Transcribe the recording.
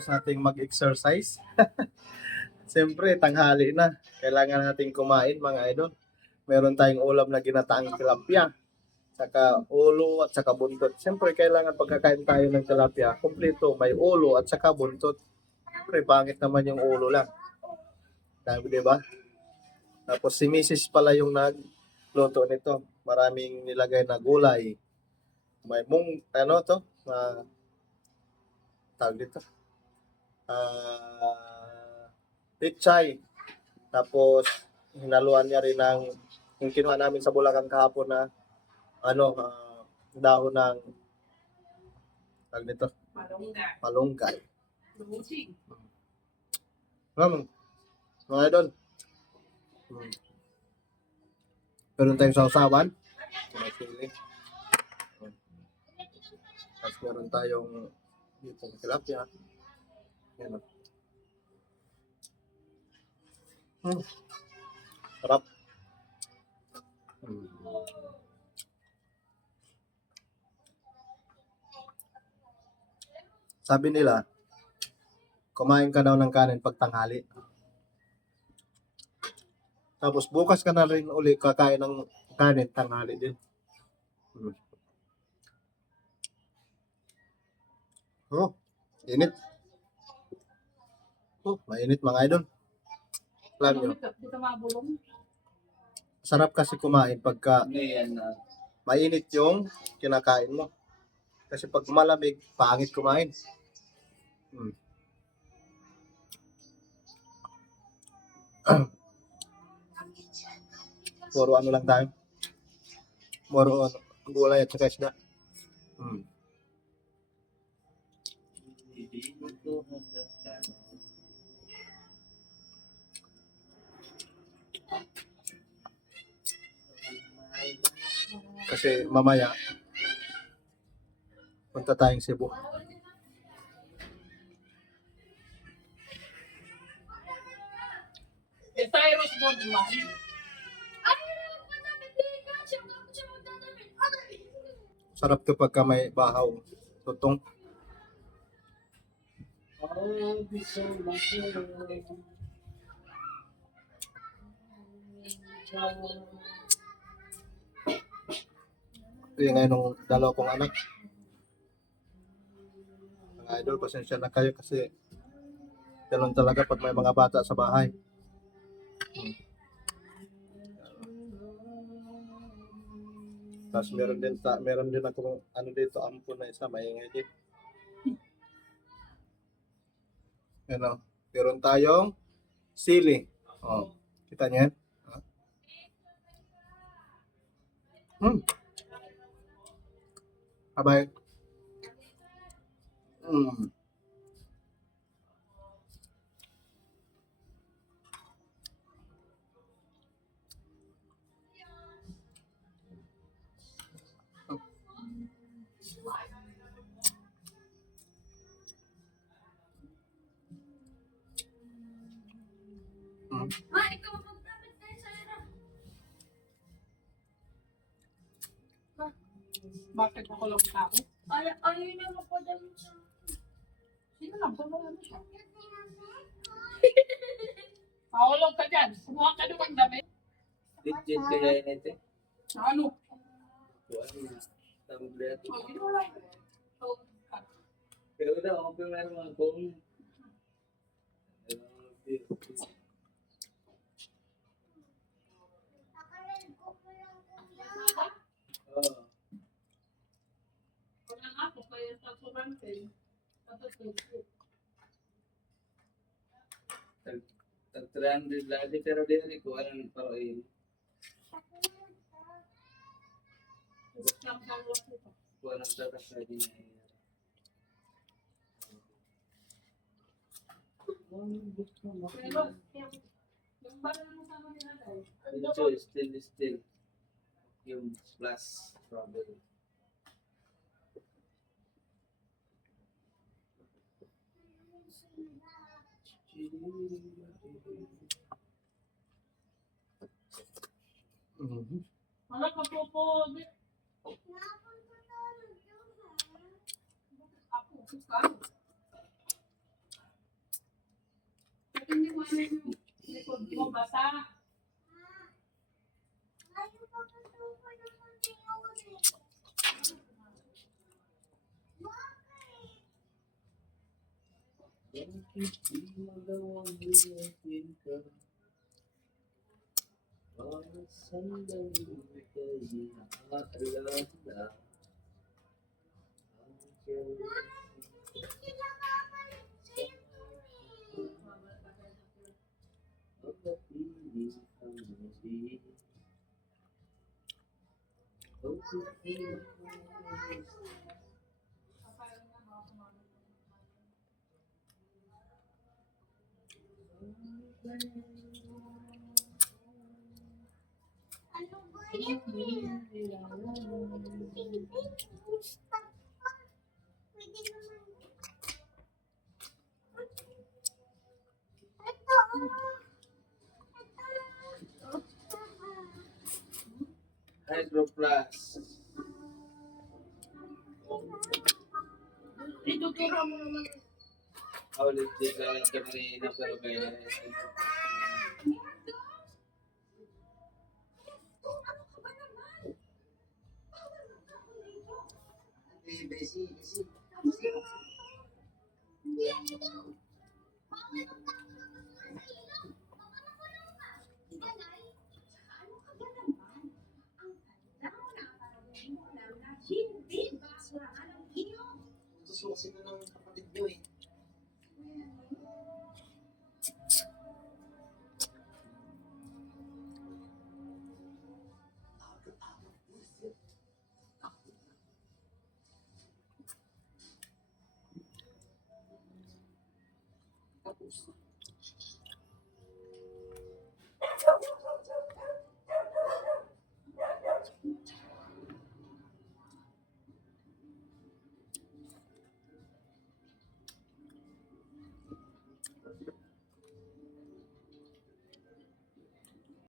Nating mag-exercise. Siyempre, tanghali na. Kailangan nating kumain, mga idol. Meron tayong ulam na ginataang tilapia, saka ulo at saka buntot. Siyempre, kailangan pagkakain tayo ng tilapia, kumpleto, may ulo at saka buntot. Siyempre, pangit naman yung ulo lang. Sabi, di ba? Tapos si Mrs. pala yung nagluto nito. Maraming nilagay na gulay. May tawag dito? Pichay. Tapos, hinaluan niya rin ng yung kinuha namin sa Bulacan kahapon na dahon ng tawag dito? Malunggay. Mga idol. Meron tayong sausawan. Tapos meron tayong dito tilapia. Yan. Sarap. Sabi nila, kumain ka daw ng kanin pag tanghali. Tapos bukas ka na rin uli kakain ng kanin tanghali din. Oh, init. Oh, mainit mga idol. Alam nyo, sarap kasi kumain pagka mainit yung kinakain mo. Kasi pag malamig, pangit kumain. Puro ano lang tayo. Puro gulay at saka isda. Kasi mamaya, punta tayong Cebu. Sarap to pagka may bahaw. Tutong. Ito yung ngayon ng dalawa kong anak. Mga idol, pasensya na kayo kasi ganun talaga pag may mga bata sa bahay. Tapos meron din ako dito, ampun na isa, maingay din. Meron tayong sili. Oh, kita niyo yan? Abay. Bakit ako lang tao? Ayaw na magpadala siya. Sino lang? Pumala na siya. Mahulog ka dyan. Kumuha ka naman damit. Legit kaya yun ito. Ano? Tablet. Wala. Pero daw, ako pa meron mga kong. Wala nga po. Kaya sa sobrante. Tag-300 lagi, pero di rin ko, ano nang paroin. Kuha ng tatas na din na Pero, yung bala mo sa mga nilagay. ito, still. Yung plus strawberry. Wala ka po. Ako, suka. likod mo basa. Bakit di magawang buhatin ka? Para sandali kay naaalala. Pagkapiling ang mabi. Pagkapiling ang mabi. Ano ba yan? Pwede naman. Ito, Hydro Plus. Ituturo mo naman. Ulit din ka lang kanina pero kaya Sususin na ng kapatid nyo eh.